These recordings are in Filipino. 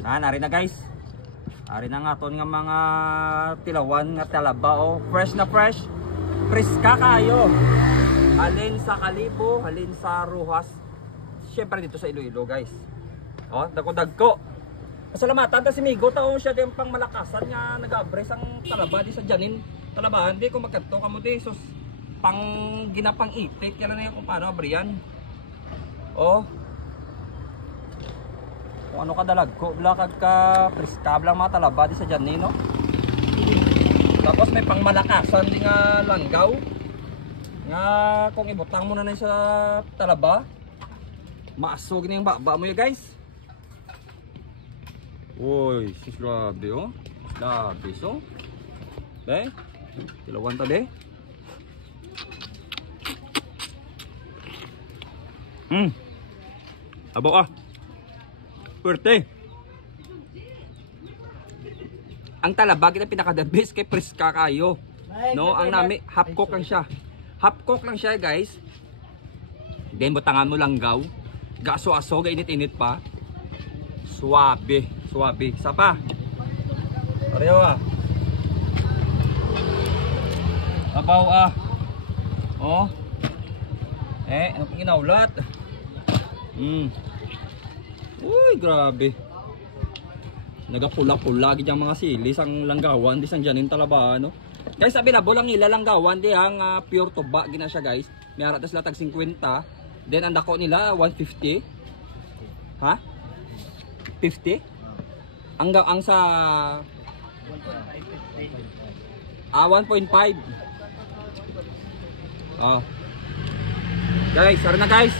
Nari na guys. Ari na nga ton nga mga tilawan nga talaba oh. Fresh na fresh. Preska kayo. Halin sa Kalibo, halin sa Rojas. Syempre dito sa Iloilo guys. Oh, dagko-dagko. Pasalamatan ta si Migo tao siya yung pang malakasan nga nag-abres ang talaba di sa Janin. Talabahan di ko magkanto kamo di sus pang ginapang itik yan na yung kung paano abriyan. Oh. Kung ano kadalag ko, blakag ka preska lang mga talaba di sa Janin no. Tapos may pang malakasan di nga langgaw. Nga kung ibutang mo na sa talaba, maasog na yung baba mo yun guys. Uy, sis grabe oh. Grabe so. Be, tilawan ta be. Abo ah. Puwerte. Ang talaba kita pinaka-the best kay preska kayo. No, ang nami half cook lang siya. Half cook lang siya guys. Then butangan mo langgaw. Gaso-aso, init-init pa. Suwabe, suwabe. Isa pa. Pareho ah. Abaw ah. Oh. Ano kinaulat? Uy, grabe. Nagapula-pula gid ang mga silis ang langgawan di sang Janin talaba no. Guys, sabi na bolang ila langgawan di ang pure tuba gina siya guys. May ara tas latag 50. Then ang dako nila 150. Ha? 50? Ang sa 1.5. Oh. Guys, sara na guys.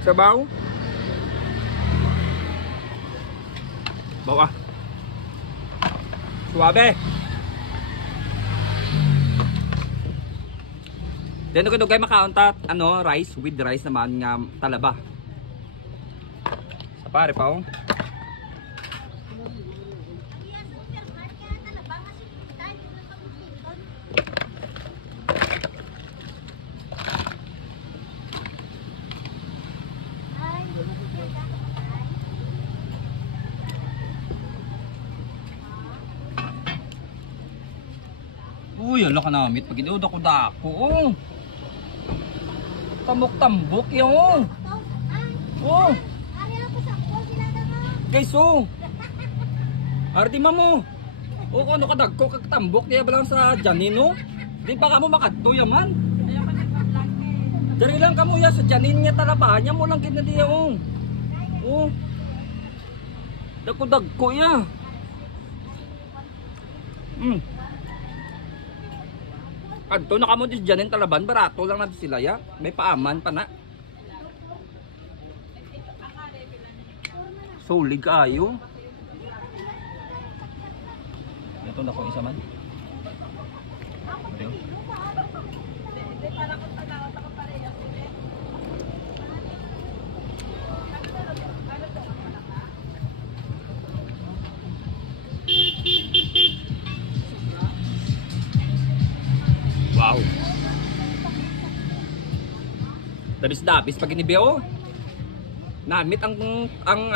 Sabaw. Bawa. Suabe. Then ko dugay makaunta rice with rice naman nga talaba. Sa pare pa oh. Uy, ala ka namit pag inuod ako dako. Oh. Tamok-tambok yun. Oh. Guys, oh. Ardi mo. Oh, ano ka dagko kagtambok niya ba lang sa Janin, no? Di pa ka mo makadto yaman. Dari lang kamo ya sa Janin niya talabahan niya mo lang gid na diya, oh. Oh. Dagko ya. Adto na kamo di Janin talaban, barato lang na sila ya. May paaman pa na. Sulig kayo. Ito na ko isa man. Wow. Dabis-dabis pag inibiyo. Namit ang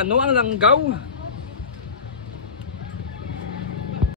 langgaw.